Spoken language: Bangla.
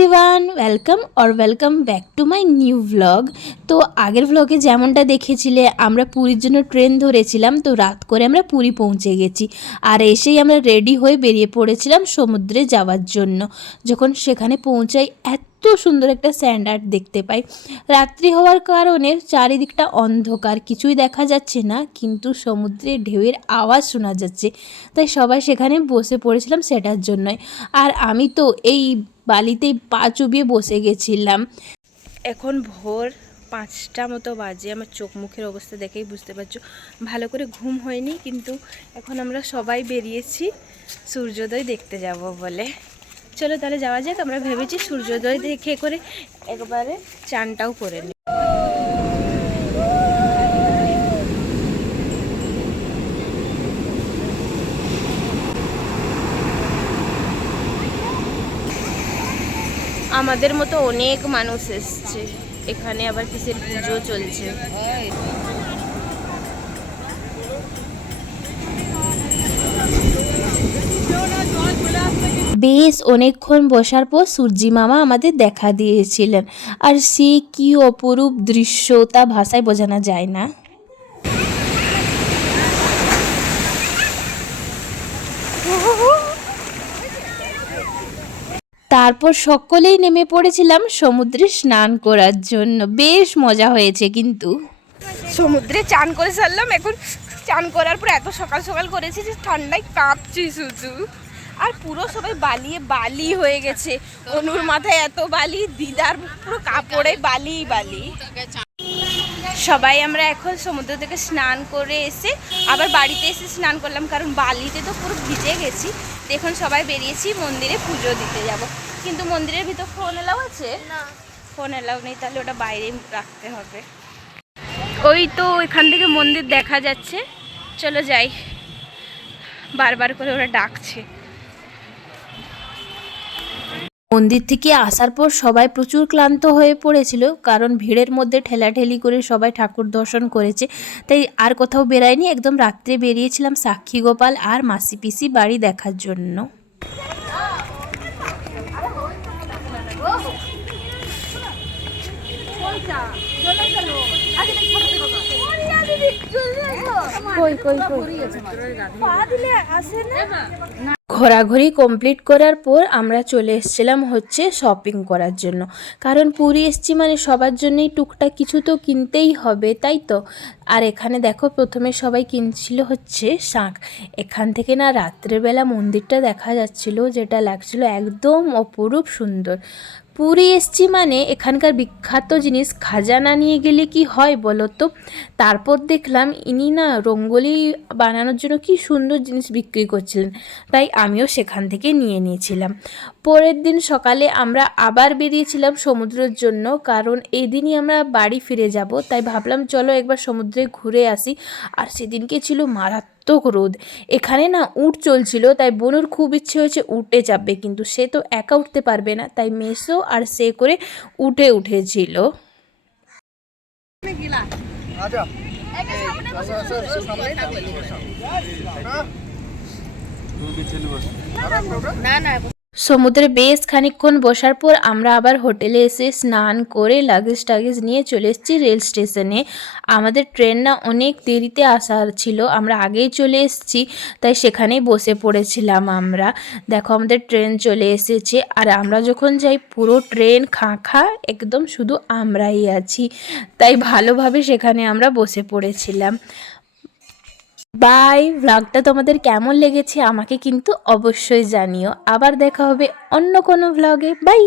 Everyone, welcome back to my new vlog. তো আগের ভ্লগে যেমনটা দেখেছিলে, আমরা পুরীর জন্য ট্রেন ধরেছিলাম। তো রাত করে আমরা পুরী পৌঁছে গেছি, আর এসেই আমরা রেডি হয়ে বেরিয়ে পড়েছিলাম সমুদ্রে যাওয়ার জন্য। যখন সেখানে পৌঁছাই, এত সুন্দর একটা স্যান্ড আর্ট দেখতে পাই। রাত্রি হওয়ার কারণে চারিদিকটা অন্ধকার, কিছুই দেখা যাচ্ছে না, কিন্তু সমুদ্রে ঢেউয়ের আওয়াজ শোনা যাচ্ছে। তাই সবাই সেখানে বসে পড়েছিলাম সেটার জন্যই। আর আমি তো এই বালিতেই পা চুবিয়ে বসে গেছিলাম। এখন ভোর 5টা মতো বাজে। আমার চোখ মুখের অবস্থা দেখেই বুঝতে পারছো ভালো করে ঘুম হয়নি, কিন্তু এখন আমরা সবাই বেরিয়েছি সূর্যোদয় দেখতে যাব বলে। চলো তাহলে যাওয়া যাক। আমরা ভেবেছি সূর্যোদয় দেখে করে একবারে চানটাও করে নিই। আমাদের মতো অনেক মানুষ এসছে এখানে, আবার কিসের পুজো চলছে। বেশ অনেকক্ষণ বসার পর সূর্যি মামা আমাদের দেখা দিয়েছিলেন, আর সে কি অপরূপ দৃশ্য তা ভাষায় বোঝানো যায় না। তারপর সকলেই নেমে পড়েছিলাম সমুদ্রে স্নান করার জন্য। বেশ মজা হয়েছে। কিন্তু সমুদ্রে চান করে সারলাম। এখন চান করার পর এত সকাল সকাল করেছি যে ঠান্ডায় কাঁপছি শুধু। আর পুরো সবাই বালি হয়ে গেছে। অনুর মাথায় এত বালি, দিদার পুরো কাপড়ে বালি বালি। সবাই আমরা এখন সমুদ্র থেকে স্নান করে এসে আবার বাড়িতে এসে স্নান করলাম, কারণ বালিতে তো পুরো ভিজে গেছি। তো এখন সবাই বেরিয়েছি মন্দিরে পুজো দিতে যাব। কিন্তু মন্দিরের ভিতর ফোন এলাও আছে না? ফোন এলাও নেই, তাহলে ওটা বাইরে রাখতে হবে। ওই তো এখান থেকে মন্দির দেখা যাচ্ছে, চলো যাই। বারবার করে ওরা ডাকছে। মন্দির থেকে আসার পর সবাই প্রচুর ক্লান্ত হয়ে পড়েছিল, কারণ ভিড়ের মধ্যে ঠেলাঠেলি করে সবাই ঠাকুর দর্শন করেছে। তাই আর কোথাও বেরায়নি, একদম রাত্রে বেরিয়েছিলাম সাক্ষী গোপাল আর মাসি পিসি বাড়ি দেখার জন্য। ঘোরাঘুরি কমপ্লিট করার পর আমরা চলে এসেছিলাম হচ্ছে শপিং করার জন্য, কারণ পুরী এসছি মানে সবার জন্যই টুকটাক কিছু তো কিনতেই হবে, তাই তো। আর এখানে দেখো প্রথমে সবাই কিনছিল হচ্ছে শাঁখ। এখান থেকে না রাত্রেবেলা মন্দিরটা দেখা যাচ্ছিল, যেটা লাগছিল একদম অপরূপ সুন্দর। পুরী এসছি মানে এখানকার বিখ্যাত জিনিস খাজা না নিয়ে গেলে কি হয় বলো তো। তারপর দেখলাম ইনি না রঙ্গোলি বানানোর জন্য কি সুন্দর জিনিস বিক্রি করছিলেন, তাই আমিও সেখান থেকে নিয়ে নিয়েছিলাম। পরের দিন সকালে আমরা আবার বেরিয়েছিলাম সমুদ্রের জন্য, কারণ এই দিনই আমরা বাড়ি ফিরে যাব। তাই ভাবলাম চলো একবার সমুদ্রে ঘুরে আসি। আর সেদিনকে ছিল মারাত্মক রোদ। এখানে না উট চলছিল, তাই বোনুর খুব ইচ্ছে হয়েছে উঠে চাপবে, কিন্তু সে তো একা উঠতে পারবে না, তাই মেসো আর সে করে উঠেছিল। সমুদ্রে বেশ খানিকক্ষণ বসার পর আমরা আবার হোটেলে এসে স্নান করে লাগেজ টাগেজ নিয়ে চলে এসেছি রেল স্টেশনে। আমাদের ট্রেন না অনেক দেরিতে আসার ছিল, আমরা আগেই চলে এসেছি, তাই সেখানেই বসে পড়েছিলাম আমরা। দেখো আমাদের ট্রেন চলে এসেছে, আর আমরা যখন যাই পুরো ট্রেন খাঁ একদম শুধু আমরাই আছি, তাই ভালোভাবে সেখানে আমরা বসে পড়েছিলাম। বাই। ভ্লগটা তোমাদের কেমন লেগেছে আমাকে কিন্তু অবশ্যই জানিও। আবার দেখা হবে অন্য কোনো ভ্লগে। বাই।